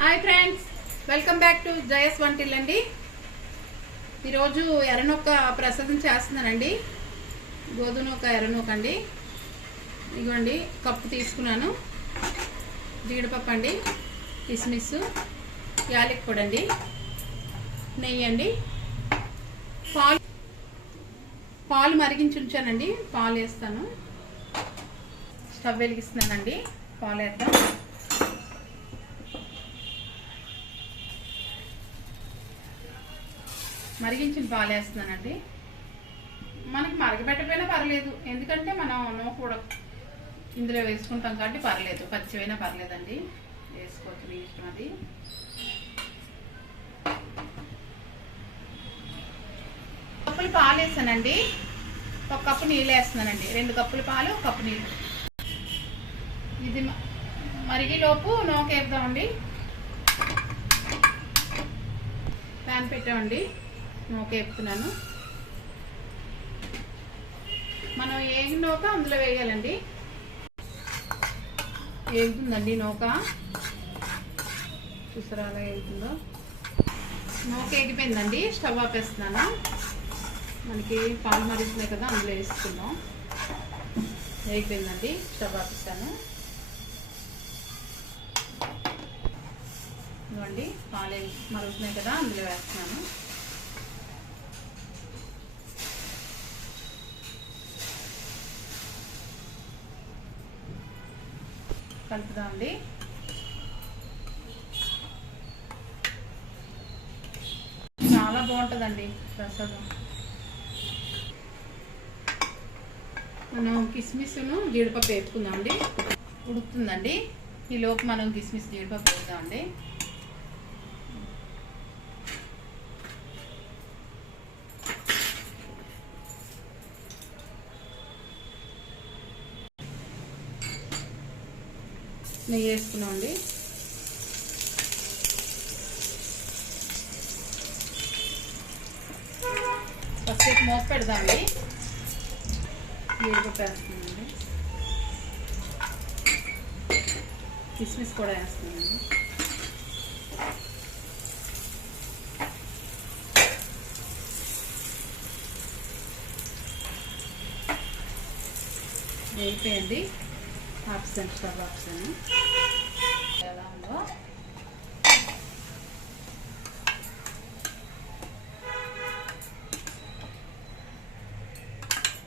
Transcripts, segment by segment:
Hi friends, welcome back to Jaya svantaillu అండి. ఈరోజు ఎర్రనూక ప్రసాదం చేస్తున్నానండి. గోధుమ ఎర్రనూక అండి. ఇదిగోండి కప్పు తీసుకున్నాను. జీడిపప్పు అండి, కిస్మిస్, యాలక్ పొడి అండి, నెయ్యి అండి, పాలు మరిగించి ఉంచానండి. పాలు వేస్తాను. స్టవ్ వెలిగిస్తున్నానండి. పాలు వేద్దాం. మరిగించిన పాలు వేస్తున్నానండి. మనకి మరగబెట్టపోయినా పర్లేదు, ఎందుకంటే మనం నూక కూడా ఇందులో వేసుకుంటాం కాబట్టి పర్లేదు. పచ్చివైనా పర్లేదండి, వేసుకోవచ్చు, మీ ఇష్టం. అది కప్పులు పాలు వేస్తానండి. ఒక కప్పు నీళ్ళు వేస్తున్నానండి. 2 కప్పుల పాలు, 1 కప్పు నీళ్ళు. ఇది మరిగిలోపు నూక వేద్దామండి. ప్యాన్ పెట్టామండి. నూక వేపుతున్నాను. మనం ఏగిన నూక అందులో వేయాలండి. వేగుతుందండి నూక. చూసారా అలా వేగుతుందో? నూక వేగిపోయిందండి. స్టవ్ ఆపేస్తున్నాను. మనకి పాలు మరుగుతున్నాయి కదా, అందులో వేసుకుందాం. వేగిపోయిందండి. స్టవ్ ఆపేస్తాను. ఇవ్వండి, పాలు మరుగుతున్నాయి కదా, అందులో వేస్తున్నాను. కలుపుదామండి. చాలా బాగుంటుందండి ప్రసాదం. మనం కిస్మిస్ను జీడిపప్పు వేపుకుందామండి. ఉడుకుతుందండి. ఈ లోపు మనం కిస్మిస్ జీడిపప్పు వేద్దామండి. నెయ్యి వేసుకున్నామండి. ఫస్ట్ మూత పెడదామండి. జీడిపప్పు వేస్తున్నామండి. కిస్మిస్ కూడా వేస్తున్నామండి. వేగిపోయండి. ఆప్షన్ స్టవ్ ఆప్షన్ ఎలా ఉందో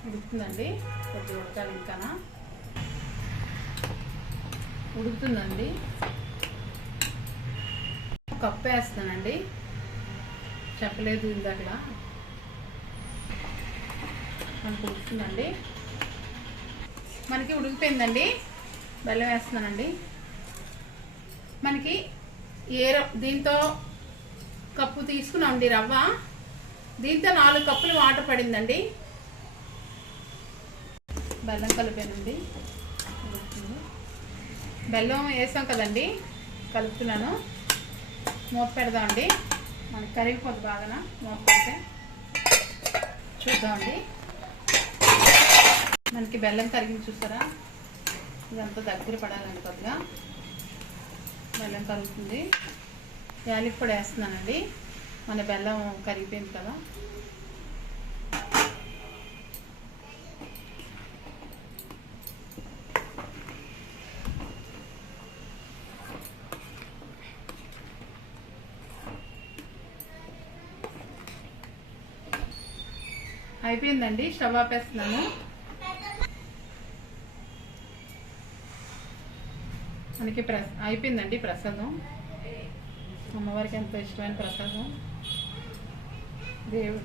ఉడుకుతుందండి. కొద్దిగా ఉడకాలి. ఇంకా ఉడుకుతుందండి. కప్పు వేస్తానండి. చెప్పలేదు ఇందాకలా. మనకు ఉడుకుతుందండి. మనకి ఉడికిపోయిందండి. బెల్లం వేస్తున్నానండి. మనకి దీంతో కప్పు తీసుకున్నామండి రవ్వ. దీంతో 4 కప్పులు వాటర్ పడిందండి. బెల్లం కలిపానండి. బెల్లం వేసాం కదండి, కలుపుతున్నాను. మూత పెడదామండి. మనకి కరిగిపోద్ది బాగా. మూత పెడితే చూద్దామండి. మనకి బెల్లం కరిగింది చూసారా? ఇదంతా దగ్గర పడాలండి. కొద్దిగా బెల్లం కరుగుతుంది. యాలక్ పొడి వేస్తున్నానండి. మన బెల్లం కరిగిపోయింది కదా. అయిపోయిందండి. స్టవ్ ఆపేస్తున్నాను. మనకి అయిపోయిందండి ప్రసాదం. అమ్మవారికి ఎంతో ఇష్టమైన ప్రసాదం. దేవుడు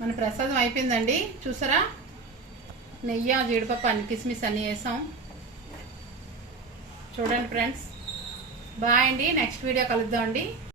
మన ప్రసాదం అయిపోయిందండి. చూసారా? నెయ్యి, జీడిపప్పు, అన్ని కిస్మిస్ అన్నీ వేసాం. చూడండి ఫ్రెండ్స్. బాయ్ అండి. నెక్స్ట్ వీడియో కలుద్దాం అండి.